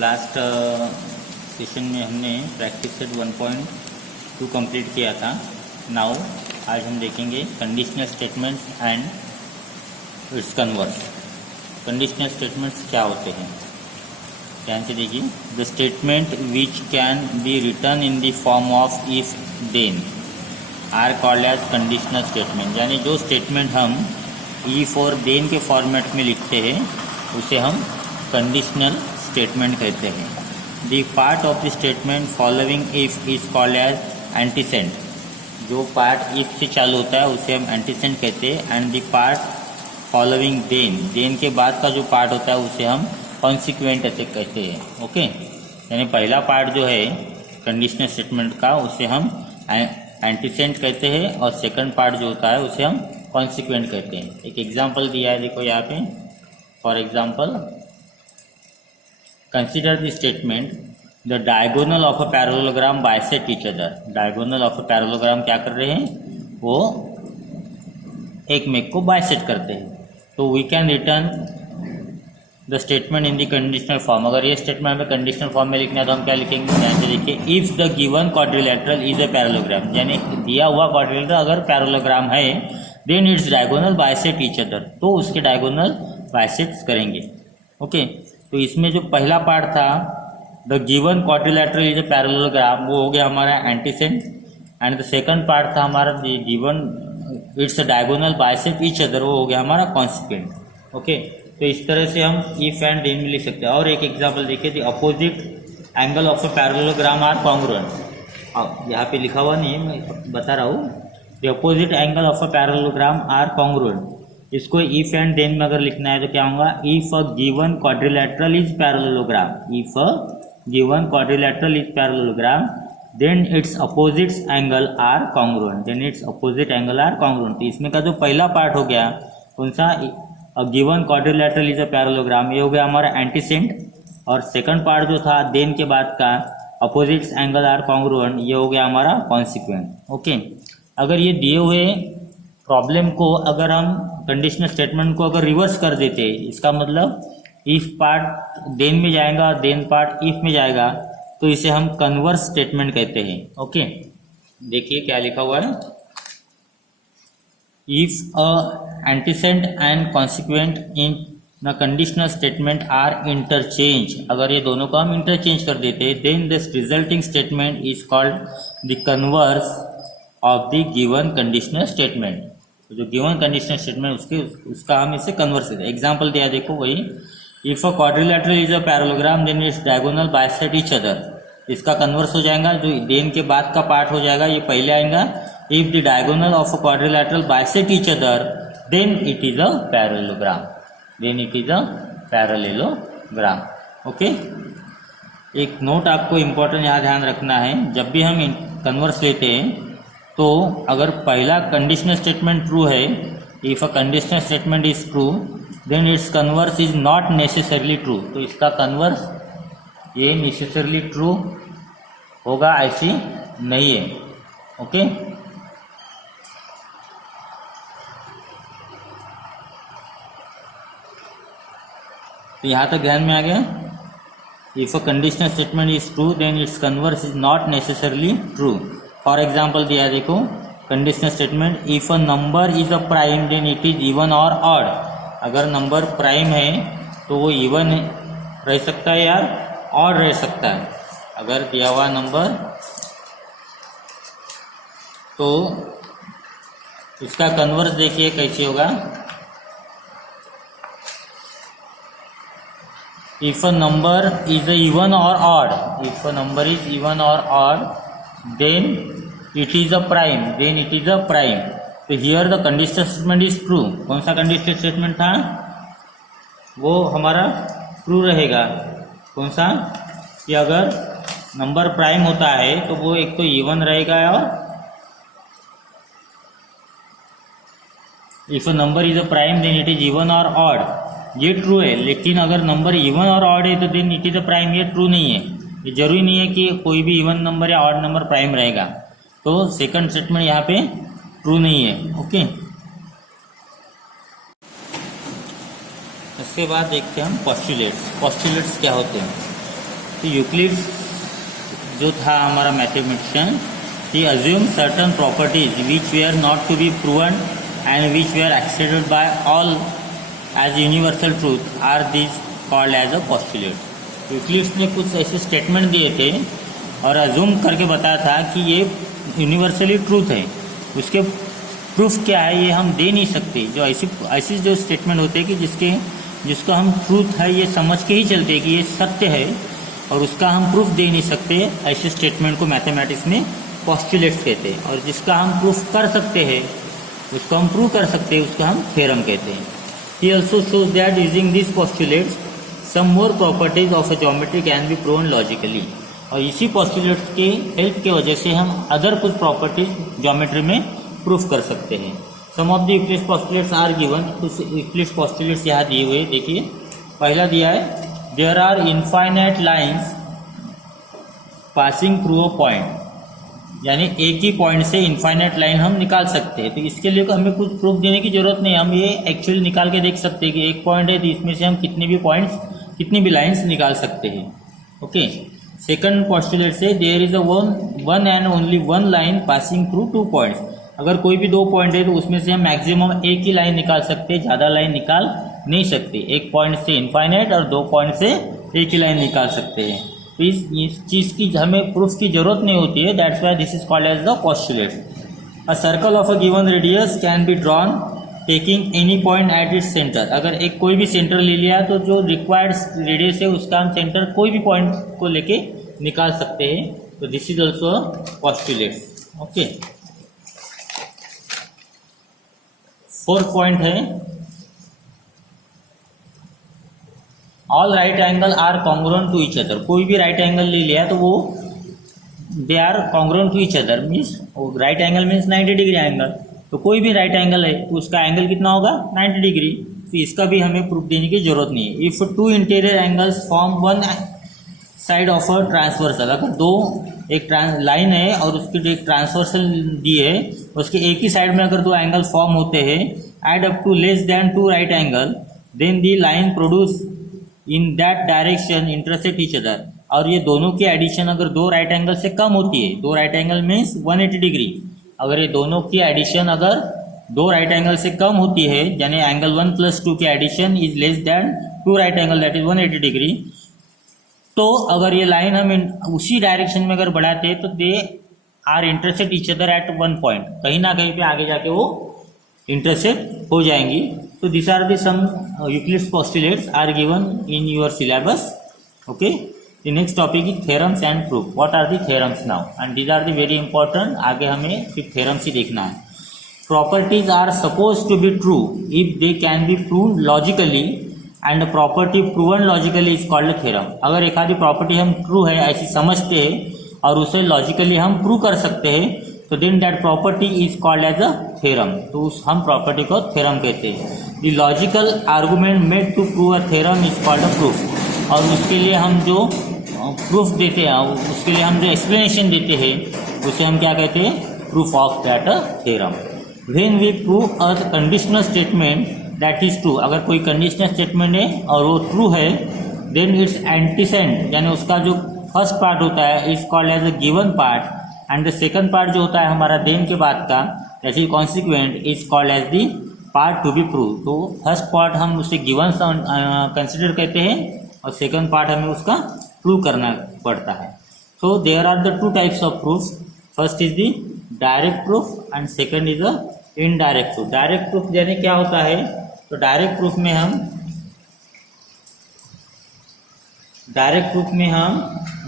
Last session में हमने practice set 1.2 complete किया था। नाउ आज हम देखेंगे conditional statements and its converse. Conditional statements क्या होते हैं, ध्यान से देखिए। The statement which can be written in the form of if then are called as conditional statement. यानी जो स्टेटमेंट हम इफ और देन के फॉर्मेट में लिखते हैं उसे हम कंडीशनल स्टेटमेंट कहते हैं। The part of the statement following if is called as antecedent. जो पार्ट इफ से चालू होता है उसे हम एंटीसेंट कहते हैं। And the part following then, then के बाद का जो पार्ट होता है उसे हम कॉन्सिक्वेंट ऐसे कहते हैं। ओके, यानी पहला पार्ट जो है कंडीशनल स्टेटमेंट का उसे हम एंटीसेंट कहते हैं और सेकंड पार्ट जो होता है उसे हम कॉन्सिक्वेंट कहते हैं। एक एग्जांपल दिया है, देखो यहाँ पे। For example, consider the statement the diagonal of a parallelogram bisect each other. Diagonal of a parallelogram क्या कर रहे हैं, वो एक मेक को बाइसेक्ट करते हैं। तो we can written the statement in the conditional form. अगर ये स्टेटमेंट हमें कंडीशनल फॉर्म में लिखना है तो हम क्या लिखेंगे, ध्यान से देखिए। If the given quadrilateral is a parallelogram, यानी दिया हुआ क्वाड्रिलेटरल अगर पैरेललोग्राम है, then its diagonal bisect each other, तो उसके डायगोनल बाइसेक्ट करेंगे। ओके, तो इसमें जो पहला पार्ट था the given quadrilateral is a parallelogram, वो हो गया हमारा एंटीसेंट। एंड द सेकंड पार्ट था हमारा given it's a diagonal bisect each other, वो हो गया हमारा कॉन्सिक्वेंट। ओके, तो इस तरह से हम इफ एंड देन में लिख सकते हैं। और एक एग्जांपल देखिए, the opposite angle of a parallelogram are congruent. यहाँ पे लिखा हुआ नहीं है, मैं बता रहा हूँ। The opposite angle of a parallelogram are congruent. इसको इफ एंड देन में अगर लिखना है तो क्या होगा, if a given quadrilateral is parallelogram, if a given quadrilateral is parallelogram, then its opposites angle are congruent, then its opposite angle are congruent. तो इसमें का जो पहला पार्ट हो गया कौन सा, अ given quadrilateral is a parallelogram, ये हो गया हमारा एंटीसेंट। और सेकंड पार्ट जो था देन के बाद का अपोजिट्स एंगल आर कॉन्ग्रुएंट, ये हो गया हमारा कॉन्सिक्वेंट। ओके, अगर ये दिए हुए प्रॉब्लम को अगर हम कंडीशनल स्टेटमेंट को अगर रिवर्स कर देते, इसका मतलब इफ पार्ट देन में जाएगा और देन पार्ट इफ में जाएगा, तो इसे हम कन्वर्स स्टेटमेंट कहते हैं। ओके, देखिए क्या लिखा हुआ है। If a antecedent and consequent in the conditional statement are interchange, अगर ये दोनों को हम इंटरचेंज कर देते, then this resulting statement is called the converse of the given conditional statement. जो गिवन कंडीशनल स्टेटमेंट उसका हम इसे कन्वर्स करते हैं। एग्जाम्पल दिया देखो वही, if a quadrilateral is a parallelogram then its diagonal bisect each other. इसका कन्वर्स हो जाएगा, जो देन के बाद का पार्ट हो जाएगा ये पहले आएगा। If the diagonal of a quadrilateral bisect each other then it is a parallelogram, then it is a parallelogram. Okay, एक नोट आपको इम्पोर्टेंट यहाँ ध्यान रखना है, जब भी हम कन्वर्स लेते हैं तो अगर पहला कंडीशनल स्टेटमेंट ट्रू है, if a conditional statement is true then its converse is not necessarily true. तो इसका कन्वर्स ये नेसेसरली ट्रू होगा ऐसी नहीं है। ओके, तो यहाँ तक ध्यान में आ गया। If a conditional statement is true then its converse is not necessarily true. For example दिया देखो, conditional statement if a number is a prime then it is even और ऑड। अगर नंबर प्राइम है तो वो इवन रह सकता है यार ऑड रह सकता है। अगर दिया हुआ नंबर तो इसका कन्वर्स देखिए कैसे होगा। If a number is a even और odd, if a number is even और odd then it is a prime, then it is a prime। तो here the conditional statement is true। कौन सा conditional statement था, वो हमारा true रहेगा। कौन सा, कि अगर नंबर प्राइम होता है तो वो एक तो इवन रहेगा, और if a number is a prime then it is even और ऑड, ये ट्रू है। लेकिन अगर नंबर इवन और ऑड है तो then it is a prime, ये ट्रू नहीं है। ये जरूरी नहीं है कि कोई भी इवन नंबर या ऑड नंबर प्राइम रहेगा। तो सेकंड स्टेटमेंट यहाँ पे ट्रू नहीं है। ओके, इसके बाद देखते हैं हम पोस्टुलेट्स। पोस्टुलेट्स क्या होते हैं, तो यूक्लिड्स जो था हमारा mathematician, he assumed certain properties which were not to be proven and which were accepted by all as universal truth are these called as a postulate। Euclid's ने कुछ ऐसे स्टेटमेंट दिए थे और अज्यूम करके बताया था कि ये यूनिवर्सली ट्रूथ है, उसके प्रूफ क्या है ये हम दे नहीं सकते। जो ऐसी जो स्टेटमेंट होते हैं कि जिसको हम ट्रूथ है ये समझ के ही चलते हैं कि ये सत्य है और उसका हम प्रूफ दे नहीं सकते, ऐसे स्टेटमेंट को मैथमेटिक्स में पोस्टुलेट्स कहते हैं। और जिसका हम प्रूफ कर सकते हैं, उसको हम प्रूव कर सकते हैं, उसको हम थ्योरम कहते हैं। He also shows that using this postulates some more properties of a geometry can be proven logically. और इसी पोस्टुलेट्स के हेल्प की वजह से हम अदर कुछ प्रॉपर्टीज ज्योमेट्री में प्रूफ कर सकते हैं। Some of the Euclid's postulates are given. कुछ यूक्लिड्स पोस्टुलेट्स यहाँ दिए हुए, देखिए पहला दिया है there are infinite lines passing through a point, यानी एक ही पॉइंट से इनफाइनाइट लाइन हम निकाल सकते हैं। तो इसके लिए हमें कुछ प्रूफ देने की जरूरत नहीं, हम ये एक्चुअली निकाल के देख सकते हैं कि एक पॉइंट है तो इसमें से हम कितनी भी लाइंस निकाल सकते हैं। ओके, सेकंड पोस्टुलेट से there is a one and only one line passing through two points. अगर कोई भी दो पॉइंट है तो उसमें से हम मैक्सिमम एक ही लाइन निकाल सकते हैं, ज़्यादा लाइन निकाल नहीं सकते। एक पॉइंट से इनफाइनाइट और दो पॉइंट से एक ही लाइन निकाल सकते हैं। तो इस चीज़ की हमें प्रूफ की जरूरत नहीं होती है, that's why this is called as the postulate. A circle of a given radius can be drawn taking any point at its centre. अगर एक कोई भी सेंटर ले लिया तो जो रिक्वायर्ड रेडियस है उसका हम सेंटर कोई भी पॉइंट को लेके निकाल सकते हैं। तो this is also a postulate. Okay, fourth point है all right angle are congruent to each other. कोई भी राइट एंगल ले लिया तो वो they are congruent to each other, means right angle means 90 degree angle. तो कोई भी राइट एंगल है तो उसका एंगल कितना होगा 90 डिग्री। तो इसका भी हमें प्रूफ देने की जरूरत नहीं है। If two interior angles form one side of a transversal, अगर दो एक लाइन है और उसकी जो एक ट्रांसवर्सल दी है उसके एक ही साइड में अगर दो एंगल फॉर्म होते हैं add up to less than two right angle, then the line produce in that direction intersect each other. और ये दोनों की एडिशन अगर दो राइट एंगल से कम होती है, दो राइट एंगल मीन्स 180 डिग्री, अगर ये दोनों की एडिशन अगर दो राइट एंगल से कम होती है, यानी एंगल 1 + 2 की addition is less than two right angle that is 180 degree, तो अगर ये लाइन हम उसी डायरेक्शन में अगर बढ़ाते हैं तो they are intersect each other at one point, कहीं ना कहीं पे आगे जाके वो इंटरसेक्ट हो जाएंगी। So these are the some Euclid's postulates are given in your syllabus. Okay. The next topic is theorems and proof. What are the theorems now? And these are the very important. आगे हमें सिर्फ theorems ही देखना है। Properties are supposed to be true if they can be proved logically, and a property proven logically is called a theorem. अगर एक आधी property हम true है ऐसी समझते हैं और उसे लॉजिकली हम प्रूव कर सकते हैं तो then that property is called as a theorem. तो उस हम प्रॉपर्टी को थ्योरम कहते हैं। The logical argument made to prove a theorem is called a proof. और उसके लिए हम जो प्रूफ देते हैं, उसके लिए हम जो एक्सप्लेनेशन देते हैं उसे हम क्या कहते हैं, proof of that a theorem. When we prove a conditional statement that is true, अगर कोई कंडीशनल स्टेटमेंट है और वो ट्रू है, देन इट्स एंटीसेंट यानी उसका जो फर्स्ट पार्ट होता है is called as a given part, and the second part जो होता है हमारा देन के बाद का that is consequent is called as the part to be prove. तो फर्स्ट पार्ट हम उसे गिवन कंसिडर कहते हैं और सेकंड पार्ट हमें उसका प्रूव करना पड़ता है। So there are the two types of proof, first is the direct proof and second is the indirect proof. Direct proof यानी क्या होता है, तो डायरेक्ट प्रूफ में हम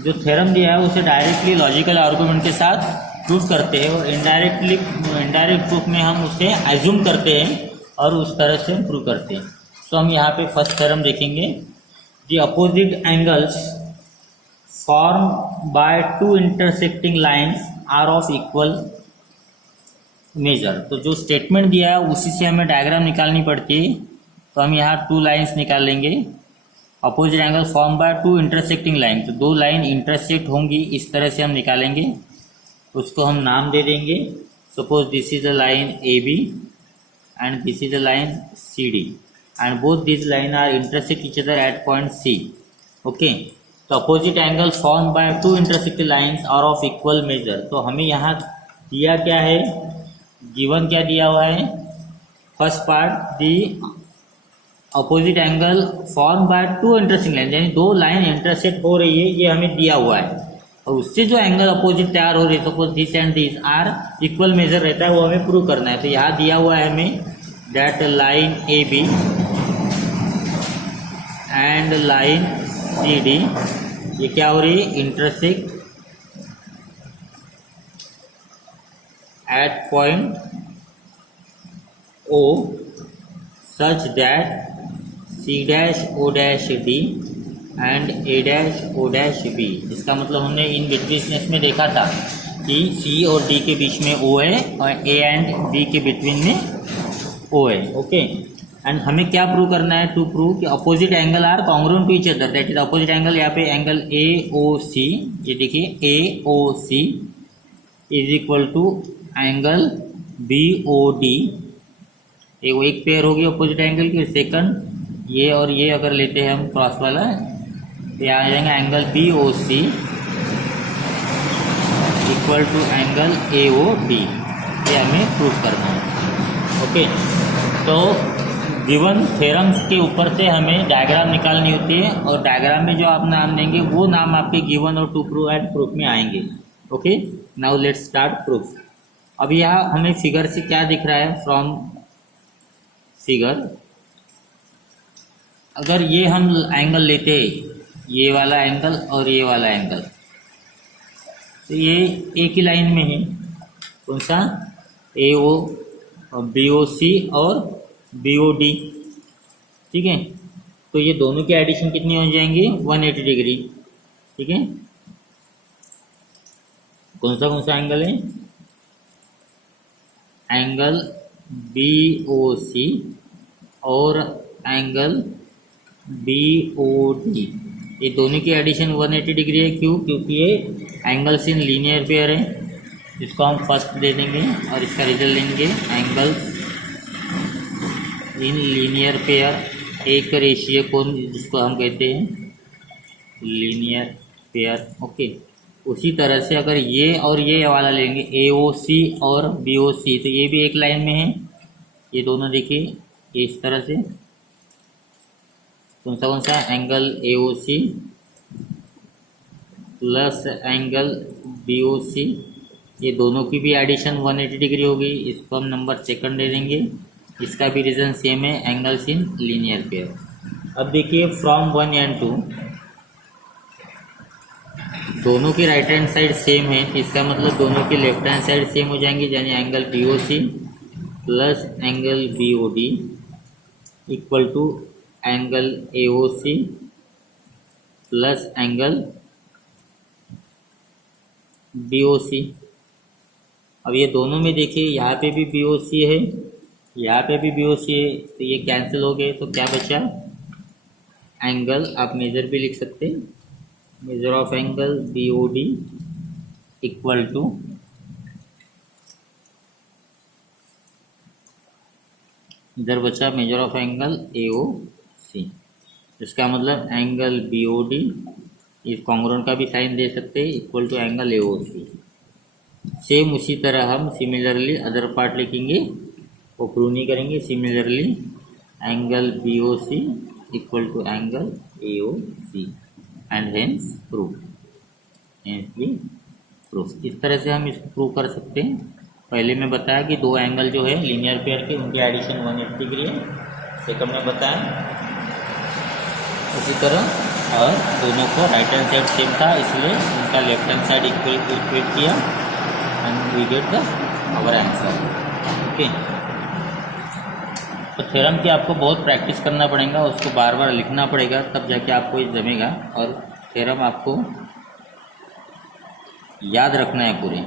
जो थ्योरम दिया है उसे डायरेक्टली लॉजिकल आर्गूमेंट के साथ प्रूफ करते हैं, और इनडायरेक्ट प्रूफ में हम उसे एज्यूम करते हैं और उस तरह से प्रूव करते हैं। तो हम यहाँ पे फर्स्ट थ्योरम देखेंगे, the opposite angles form by two intersecting lines are of equal measure. तो जो स्टेटमेंट दिया है उसी से हमें डायग्राम निकालनी पड़ती है। तो हम यहाँ टू लाइन्स निकाल लेंगे। Opposite angle form by two intersecting line, तो दो लाइन इंटरसेक्ट होंगी, इस तरह से हम निकालेंगे। उसको हम नाम दे देंगे, suppose this is a line A B and this is a line C D, and both this line are intersect each other at point C. Okay, तो opposite angle form by two intersecting lines are of equal measure. तो हमें यहाँ दिया क्या है, given क्या दिया हुआ है, first part the opposite angle form by two intersecting line, यानी दो लाइन इंटरसेक्ट हो रही है, ये हमें दिया हुआ है, और उससे जो एंगल अपोजिट तैयार हो रही है, suppose this and this are equal measure रहता है, वो हमें प्रूव करना है। तो यहाँ दिया हुआ है हमें that line A B and line C D, ये क्या हो रही है, intersect at point O such that C dash O dash D and A dash O dash B. इसका मतलब हमने इन बिटवीननेस में देखा था कि सी और डी के बीच में ओ है और ए एंड बी के बिटवीन में ओ है। ओके, एंड हमें क्या प्रूव करना है, टू प्रूव कि opposite angle are congruent to each other, that is opposite angle, यहाँ पे एंगल ए ओ सी, ये देखिए A O C is equal to angle B O D, एक पेयर होगी अपोजिट एंगल की। सेकंड ये और ये अगर लेते हैं हम क्रॉस वाला, तो यहाँ आ जाएंगे angle B O C equal to angle A O D, ये हमें प्रूव करना है। ओके, तो गिवन थ्योरम्स के ऊपर से हमें डायग्राम निकालनी होती है, और डायग्राम में जो आप नाम देंगे वो नाम आपके गिवन और टू प्रूव एंड प्रूफ में आएंगे। Okay, now let's start proof. अब यहाँ हमें फिगर से क्या दिख रहा है, फ्रॉम फिगर अगर ये हम एंगल लेते, ये वाला एंगल और ये वाला एंगल, तो ये एक ही लाइन में है, कौन सा, ए ओ बी ओ सी और बी ओ डी, ठीक है। तो ये दोनों की एडिशन कितनी हो जाएंगी, 180 डिग्री, ठीक है। कौन सा एंगल है, एंगल बी ओ सी और एंगल बी ओ डी, ये दोनों की एडिशन 180 डिग्री है। क्यों, क्योंकि ये एंगल्स इन लीनियर पेयर है, इसको हम फर्स्ट दे देंगे और इसका रिजल्ट लेंगे एंगल्स इन लीनियर पेयर, एक रेशियो कोण जिसको हम कहते हैं लीनियर पेयर। ओके, उसी तरह से अगर ये और ये वाला लेंगे ए ओ सी और बी ओ सी, तो ये भी एक लाइन में है, ये दोनों देखिए ये इस तरह से, कौन सा angle A O C plus angle B O C, ये दोनों की भी एडिशन 180 डिग्री होगी, इसको हम नंबर सेकंड दे देंगे। इसका भी रीज़न सेम है, एंगल्स इन लीनियर पेयर। अब देखिए फ्रॉम 1 एंड 2 दोनों की राइट हैंड साइड सेम है, इसका मतलब दोनों की लेफ्ट हैंड साइड सेम हो जाएंगी, यानी angle B O C plus angle B O D equal to angle A O C plus angle B O C. अब ये दोनों में देखिए यहाँ पे भी बी ओ सी है, यहाँ पे भी बी ओ सी है, तो ये कैंसिल हो गए, तो क्या बचा, एंगल आप मेजर भी लिख सकते हैं, measure of angle B O D equal to इधर बचा measure of angle A O C. इसका मतलब एंगल बी ओ डी, इस कॉन्ग्रुएंट का भी साइन दे सकते हैं, equal to angle A O C. Same उसी तरह हम सिमिलरली अदर पार्ट लिखेंगे, वो प्रूव नहीं करेंगे। Similarly angle B O C equal to angle A O C and hence proof, hence भी प्रूफ। इस तरह से हम इसको प्रूव कर सकते हैं। पहले मैं बताया कि दो एंगल जो है लीनियर पेयर के, उनकी एडिशन 180 डिग्री है, सेकंड में बताया उसी तरह, और दोनों को राइट हैंड साइड सेम था, इसलिए उनका लेफ्ट हैंड साइड इक्वेट किया and we get the our answer. Okay, तो थ्योरम की आपको बहुत प्रैक्टिस करना पड़ेगा, उसको बार बार लिखना पड़ेगा, तब जाके आपको ये जमेगा, और थ्योरम आपको याद रखना है पूरे,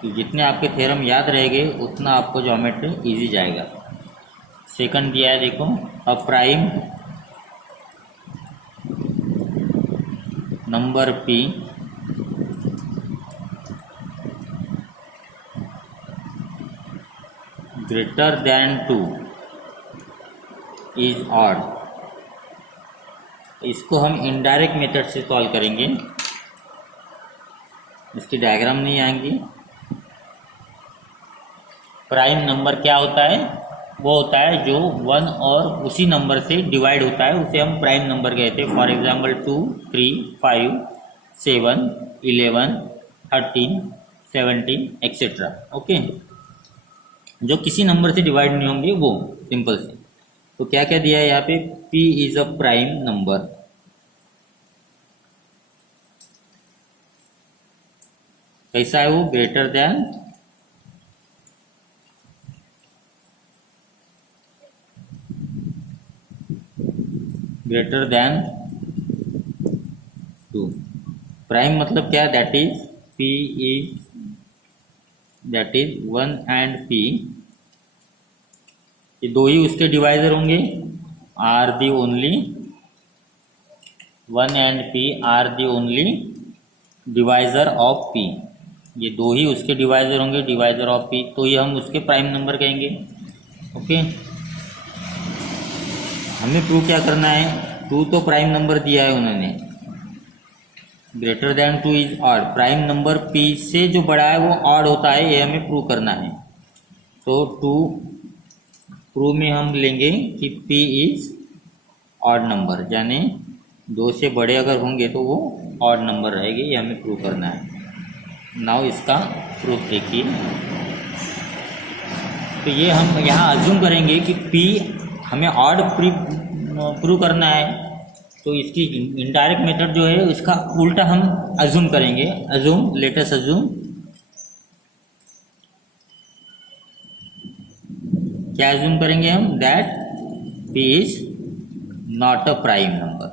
कि जितने आपके थ्योरम याद रहेंगे उतना आपको ज्योमेट्री इजी जाएगा। सेकंड दिया है देखो, अ prime number p greater than 2 is odd। इसको हम इनडायरेक्ट मेथड से सॉल्व करेंगे, इसकी डायग्राम नहीं आएंगी। प्राइम नंबर क्या होता है? वो होता है जो 1 और उसी नंबर से डिवाइड होता है, उसे हम प्राइम नंबर कहते हैं। For example 2, 3, 5, 7, 11, 13, 17 etcetera. ओके, जो किसी नंबर से डिवाइड नहीं होंगे वो, सिंपल से। तो क्या क्या दिया है यहाँ पे? P is a prime number. कैसा है वो? Greater than two. प्राइम मतलब क्या? That is P is 1 and P, ये दो ही उसके डिवाइजर होंगे, are the only 1 and P are the only divisor of P। ये दो ही उसके डिवाइजर होंगे, डिवाइजर ऑफ P, तो ये हम उसके प्राइम नंबर कहेंगे। ओके, हमें प्रूव क्या करना है? 2 तो प्राइम नंबर दिया है उन्होंने, greater than 2 is odd. Prime number P से जो बड़ा है वो ऑड होता है, ये हमें प्रूव करना है। तो 2 प्रूव में हम लेंगे कि P इज ऑड नंबर, यानी 2 से बड़े अगर होंगे तो वो ऑड नंबर रहेगी, ये हमें प्रूव करना है। नाउ इसका प्रूफ देखिए। तो ये हम यहाँ अज्यूम करेंगे कि P हमें ऑड प्रूव करना है, तो इसकी इनडायरेक्ट मेथड जो है इसका उल्टा हम अज्यूम करेंगे। अज्यूम, लेट अस अज्यूम, क्या अज्यूम करेंगे हम? That P is not a prime number.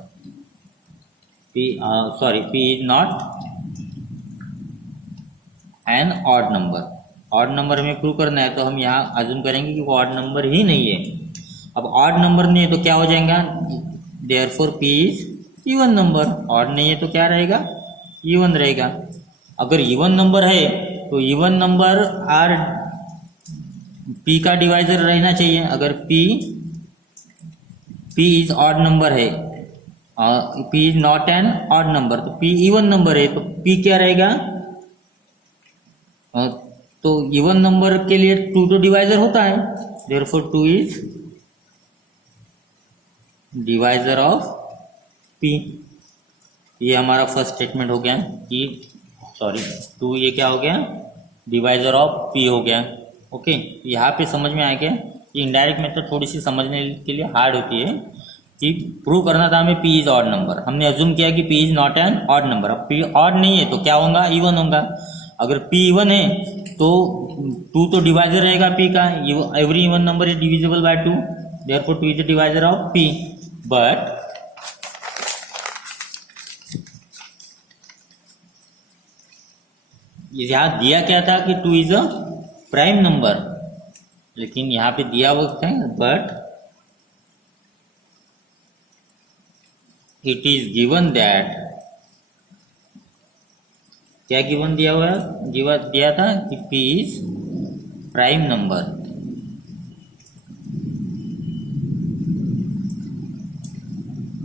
P is not an odd number. Odd number हमें प्रूव करना है, तो हम यहाँ अज्यूम करेंगे कि वो ऑड नंबर ही नहीं है। अब ऑड नंबर नहीं है तो क्या हो जाएगा? Therefore P is even number. Odd नहीं है तो क्या रहेगा? इवन रहेगा। अगर इवन नंबर है तो इवन नंबर आर P का डिवाइजर रहना चाहिए। अगर P इज ऑड नंबर है, P is not an odd number, तो P इवन नंबर है, तो P क्या रहेगा? तो इवन नंबर के लिए 2 तो डिवाइजर होता है, therefore 2 is divisor of P। ये हमारा फर्स्ट स्टेटमेंट हो गया कि 2 ये क्या हो गया? डिवाइजर ऑफ P हो गया। ओके, यहाँ पे समझ में आ गया। ये इनडायरेक्ट मेथड थोड़ी सी समझने के लिए हार्ड होती है कि प्रूव करना था हमें P इज ऑड नंबर। हमने अज्यूम किया कि P is not an odd number. अब P ऑड नहीं है तो क्या होगा? इवन होगा। अगर P इवन है तो 2 तो डिवाइजर रहेगा P का। Every even number is divisible by 2, therefore 2 is the divisor of P। But यहाँ दिया क्या था कि 2 इज अ प्राइम नंबर, लेकिन यहाँ पे दिया वो है but it is given that, क्या गिवन दिया हुआ है? दिया था कि P is prime number.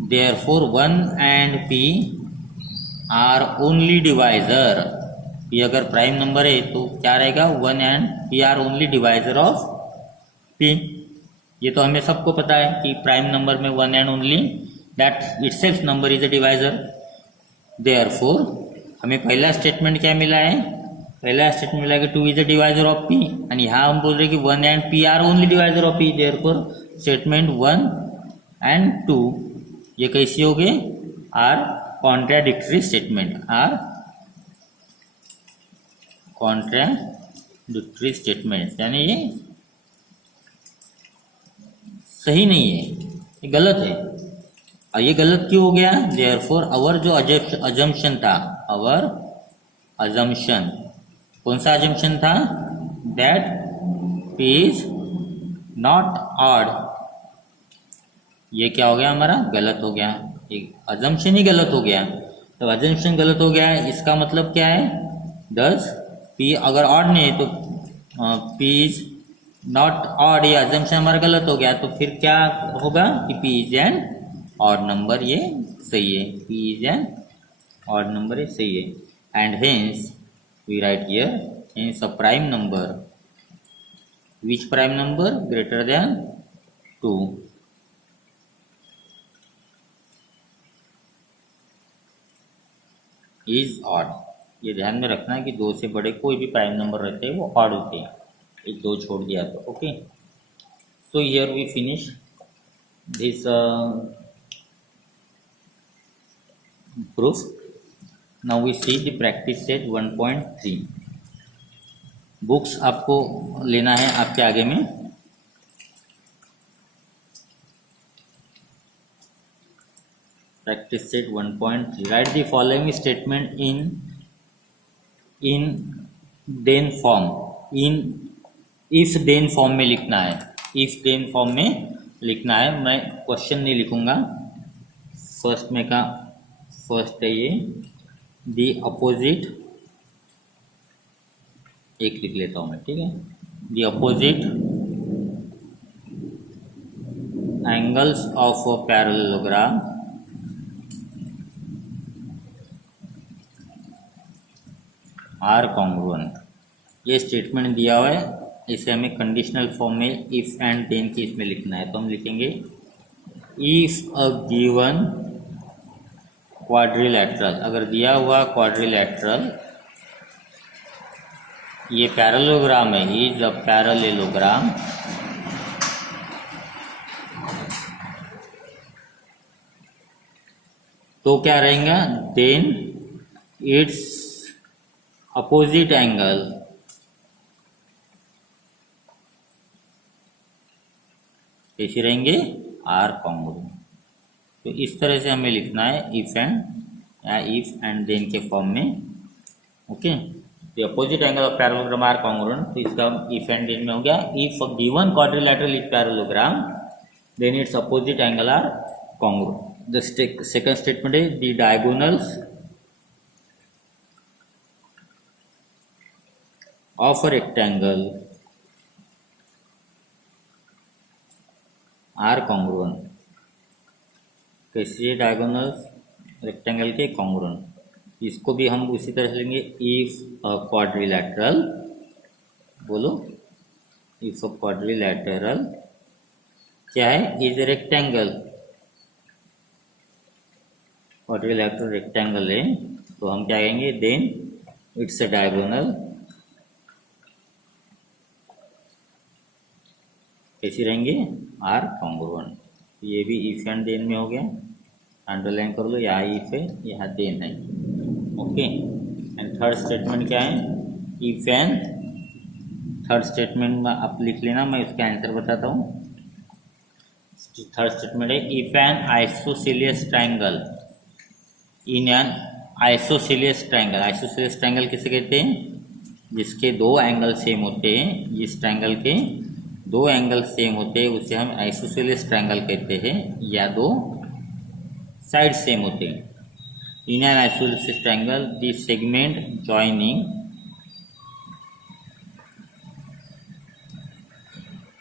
Therefore 1 and P are only divisor. ये अगर प्राइम नंबर है तो क्या रहेगा? 1 and P are only divisor of P। ये तो हमें सबको पता है कि प्राइम नंबर में 1 and only that itself number is a divisor. Therefore हमें पहला स्टेटमेंट क्या मिला है? पहला स्टेटमेंट मिला कि 2 is a divisor of P, and यहाँ हम बोल रहे हैं कि 1 and P are only divisor of P। Therefore statement 1 and 2 ये कैसी हो गए? Are contradictory statement, are contradictory statement, यानी ये सही नहीं है, ये गलत है। और ये गलत क्यों हो गया? देयरफॉर आवर जो अजम्पशन था, आवर अजम्पशन, कौन सा अजम्पशन था? That P is not odd. ये क्या हो गया? हमारा गलत हो गया, एक अजम्पशन ही गलत हो गया। तो अजम्पशन गलत हो गया है, इसका मतलब क्या है? दस P अगर ऑड नहीं है तो P इज नॉट ऑड, ये अजम्पशन हमारा गलत हो गया। तो फिर क्या होगा कि P is an odd number, ये सही है, p is an odd number, ये सही है। And hence we write here, hence a prime number, which prime number greater than 2 is odd. ये ध्यान में रखना है कि 2 से बड़े कोई भी प्राइम नंबर रहते हैं वो ऑड होते हैं, एक 2 छोड़ दिया तो। Okay, so here we finish this proof. Now we see the practice set 1.3. Books आपको लेना है आपके आगे में। Practice set 1.3, write the following statement in then form. In if then form में लिखना है, इफ देन फॉर्म में लिखना है। मैं क्वेश्चन नहीं लिखूंगा, फर्स्ट में का फर्स्ट है ये, दी अपोजिट, एक लिख लेता हूँ मैं, ठीक है। The opposite angles of a parallelogram are congruent. ये स्टेटमेंट दिया हुआ है, इसे हमें कंडीशनल फॉर्म में इफ एंड देन की इसमें लिखना है। तो हम लिखेंगे इफ अ गिवन क्वाड्रिलैटरल, अगर दिया हुआ क्वाड्रिलैटरल, ये पैरेललोग्राम है, इज अ पैरेललोग्राम तो क्या रहेगा, देन इट्स अपोजिट एंगल कैसे रहेंगे, आर कॉन्ग्रुएंट। तो इस तरह से हमें लिखना है इफ एंड या इफ एंड देन के फॉर्म में। Okay, the opposite angle of parallelogram are congruent, तो इसका इफ एंड देन में हो गया। If a given quadrilateral is parallelogram then its opposite angle are congruent. The second statement है the diagonals of a rectangle are congruent. कैसे diagonals rectangle के congruent, इसको भी हम उसी तरह से लेंगे। इफ अ क्वाड्रिलैटरल, बोलो, इफ अ क्वाड्रिलैटरल क्या है, is a rectangle, quadrilateral rectangle है, तो हम क्या कहेंगे, देन इट्स अ डायगोनल, कैसी रहेंगे, आर कॉन्ग्रुएंट। ये भी इफ एंड देन में हो गया, अंडरलाइन कर लो, यहाँ इफ है यहाँ देन है। ओके, एंड थर्ड स्टेटमेंट क्या है, इफ एंड, थर्ड स्टेटमेंट में आप लिख लेना, मैं इसका आंसर बताता हूँ। थर्ड स्टेटमेंट है if an isosceles triangle, in an isosceles triangle. Isosceles triangle किसे कहते हैं, जिसके दो एंगल सेम होते हैं, जिस ट्रायंगल के दो एंगल सेम होते हैं उसे हम आइसोसेलियस ट्रायंगल कहते हैं, या दो साइड सेम होते हैं। In an isosceles triangle the segment joining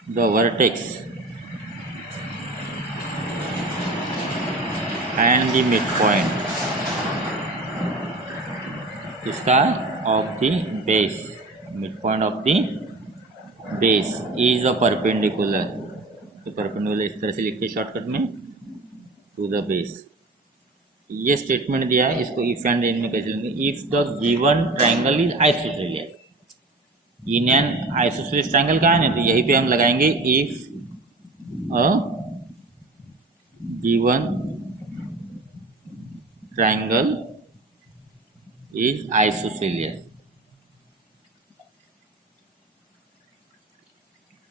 the vertex and the mid point इसका of the base, mid point of the base is a perpendicular. तो परपेंडिकुलर इस तरह से लिखते हैं शॉर्टकट में, टू द बेस। ये स्टेटमेंट दिया है, इसको इफ एंड देन में कैसे लेंगे, if the given triangle is isosceles. In an isosceles triangle का है ना, तो यहीं पे हम लगाएंगे if a given triangle is isosceles.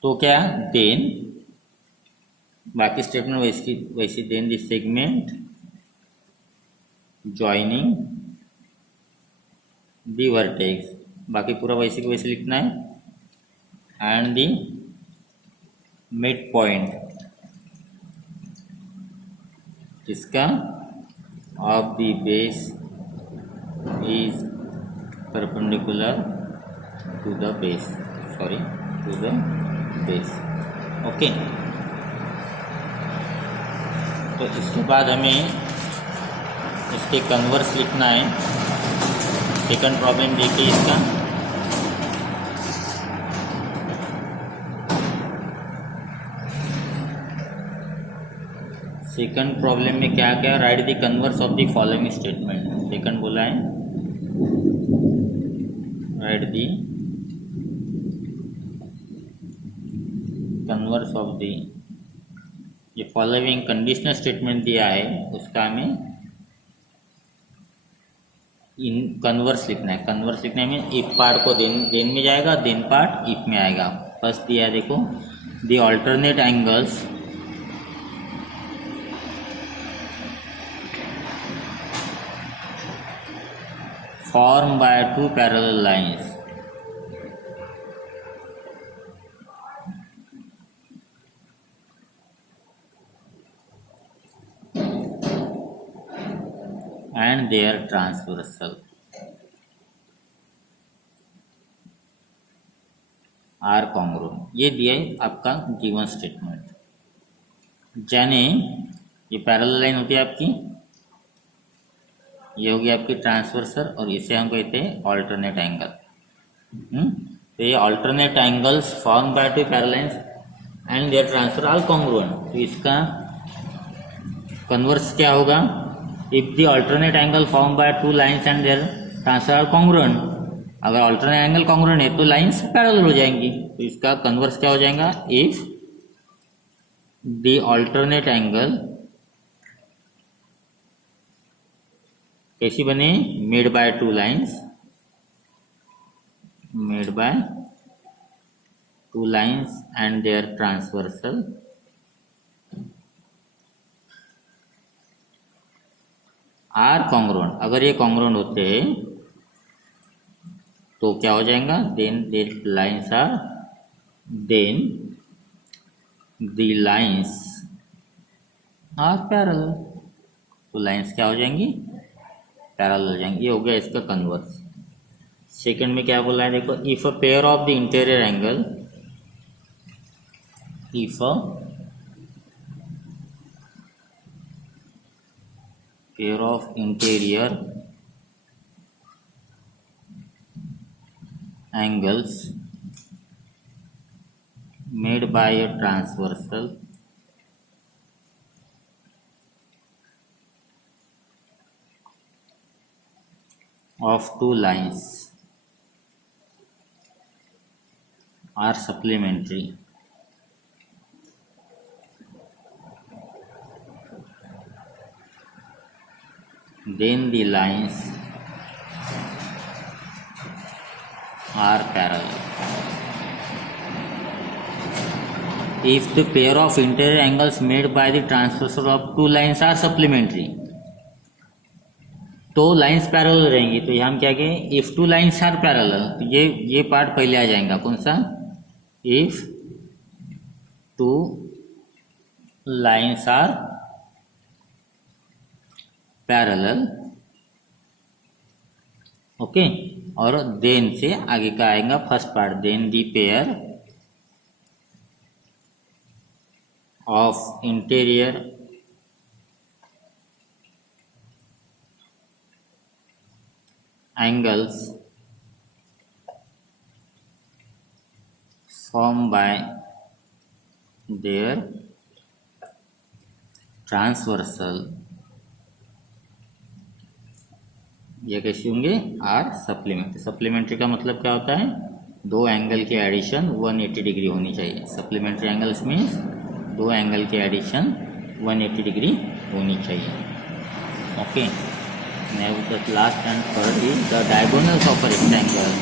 तो क्या, देन, बाकी स्टेटमेंट वैसी then the segment joining the vertex, बाकी पूरा वैसे के वैसे लिखना है, एंड द मिड पॉइंट इसका of the base is perpendicular to the base, sorry, to the base. Okay, तो इसके बाद हमें इसके कन्वर्स लिखना है। सेकंड प्रॉब्लम देखिए इसका। सेकंड प्रॉब्लम में क्या क्या, right the converse of the following statement. Second बोला है right the converse of the, ये फॉलोइंग कंडीशनल स्टेटमेंट दिया है उसका हमें इन कन्वर्स लिखना है। कन्वर्स लिखने में इफ पार्ट को देन में जाएगा, देन पार्ट इफ में आएगा। फर्स्ट दिया है देखो, the alternate angles formed by two parallel lines and their transversal are congruent। ये दिया है आपका गिवन स्टेटमेंट। जाने ये पैरेलल लाइन होती है आपकी, ये होगी आपकी ट्रांसवर्सल और इसे हम कहते हैं ऑल्टरनेट एंगल। तो ये alternate angles form by two parallel lines and their transfer are congruent. तो इसका कन्वर्स क्या होगा, if the alternate angle form by two lines and their transfer are congruent. अगर ऑल्टरनेट एंगल कॉन्ग्रुएंट है तो lines parallel हो जाएंगी। तो इसका कन्वर्स क्या हो जाएगा, इफ द ऑल्टरनेट एंगल कैसी बने, made by two lines, made by two lines and their transversal are congruent. अगर ये कॉन्ग्रुएंट होते हैं तो क्या हो जाएगा, then their lines are, then the lines are parallel. तो लाइंस क्या हो जाएंगी, पैरेलल हो जाएंगे। ये हो गया इसका कन्वर्स। सेकंड में क्या बोला है देखो, if a pair of the interior angle, if a pair of interior angles made by a transversal of two lines are supplementary, then the lines are parallel। If the pair of interior angles made by the transversal of two lines are supplementary, तो lines parallel रहेंगी। तो यहाँ हम क्या कहें, if two lines are parallel, तो ये part पहले आ जाएगा, कौन सा, if two lines are parallel, okay. और देन से आगे का आएगा first part, then the pair of interior angles formed by their transversal, ये कैसे होंगे, आर सप्लीमेंट्री। सप्लीमेंट्री का मतलब क्या होता है, दो एंगल की एडिशन 180 डिग्री होनी चाहिए। सप्लीमेंट्री एंगल्स मीन्स दो एंगल की एडिशन 180 डिग्री होनी चाहिए, okay. Now the last and third is the diagonals of a rectangle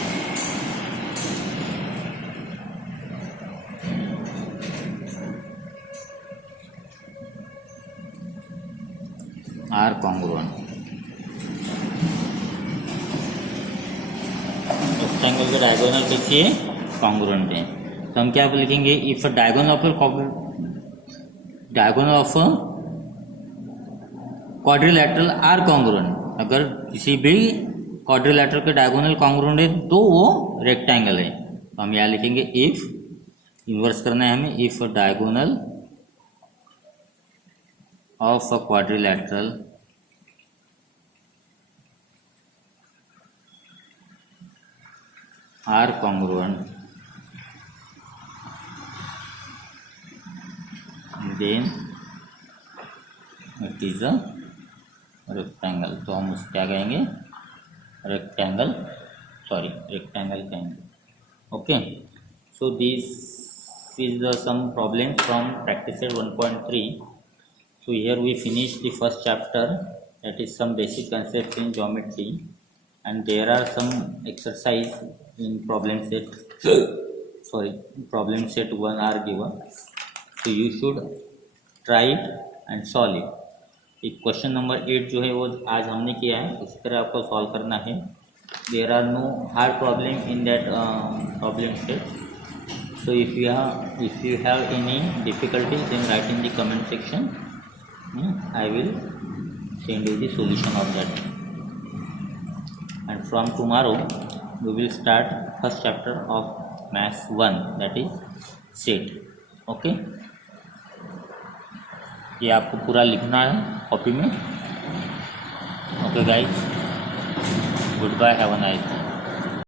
are congruent। Rectangle के डायगोनल कैसी है, कॉन्ग्रुएंट है। तो हम क्या लिखेंगे, if diagonal of quadrilateral are congruent. अगर किसी भी क्वाड्रिलैटरल के डायगोनल कॉन्ग्रुएंट है तो वो रेक्टेंगल है। तो हम यहाँ लिखेंगे इफ, इन्वर्स करना है हमें, if diagonal of a quadrilateral are congruent, then it is a rectangle. तो हम उसे क्या कहेंगे, रेक्टेंगल कहेंगे. Okay, so this is the some problem from practice set 1.3. So here we finish the first chapter, that is some basic concepts in geometry, and there are some exercise in problem set 1 are given. So you should try it and solve it. एक question number 8 जो है वो आज हमने किया है, उसी तरह आपको सॉल्व करना है. There are no hard problem in that problem set. So if you have any difficulties, then write in the comment section. I will send you the solution of that. And from tomorrow we will start first chapter of Maths 1, that is set. Okay. ये आपको पूरा लिखना है copy में. Okay guys, good bye, have a nice day.